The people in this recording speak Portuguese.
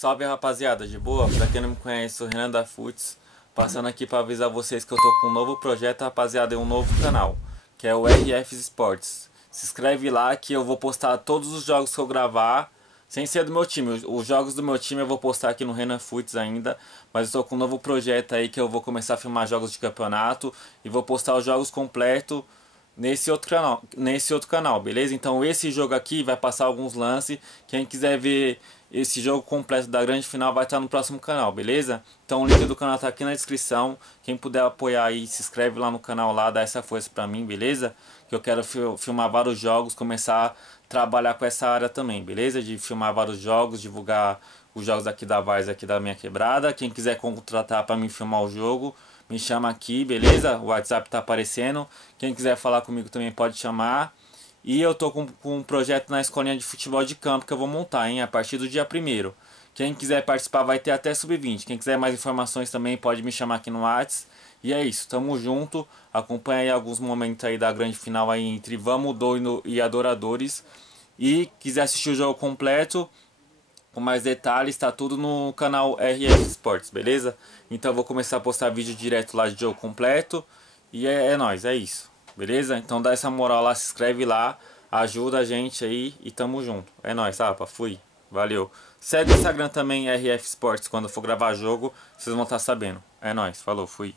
Salve rapaziada, de boa? Pra quem não me conhece, sou o Renan da Futs, passando aqui pra avisar vocês que eu tô com um novo projeto, rapaziada, e um novo canal, que é o RF Sports. Se inscreve lá que eu vou postar todos os jogos que eu gravar, sem ser do meu time. Os jogos do meu time eu vou postar aqui no Renan Futs ainda, mas eu tô com um novo projeto aí que eu vou começar a filmar jogos de campeonato e vou postar os jogos completos nesse outro canal, beleza? Então esse jogo aqui vai passar alguns lances. Quem quiser ver esse jogo completo da grande final vai estar no próximo canal, beleza? Então o link do canal tá aqui na descrição. Quem puder apoiar aí, se inscreve lá no canal lá, dá essa força pra mim, beleza? Que eu quero filmar vários jogos, começar a trabalhar com essa área também, beleza? De filmar vários jogos, divulgar os jogos aqui da Várzea, aqui da minha quebrada. Quem quiser contratar pra mim filmar o jogo, me chama aqui, beleza? O WhatsApp tá aparecendo. Quem quiser falar comigo também pode chamar. E eu tô com um projeto na escolinha de futebol de campo que eu vou montar, hein? A partir do dia 1º. Quem quiser participar vai ter até sub-20. Quem quiser mais informações também pode me chamar aqui no WhatsApp. E é isso, tamo junto. Acompanha aí alguns momentos aí da grande final aí entre Vamos Doido e Adoradores. E quiser assistir o jogo completo, com mais detalhes, tá tudo no canal RF Sports, beleza? Então eu vou começar a postar vídeo direto lá de jogo completo. E é nóis, é isso, beleza? Então dá essa moral lá, se inscreve lá, ajuda a gente aí e tamo junto. É nóis, rapa, fui, valeu. Segue o Instagram também, RF Sports, quando for gravar jogo, vocês vão estar sabendo. É nóis, falou, fui.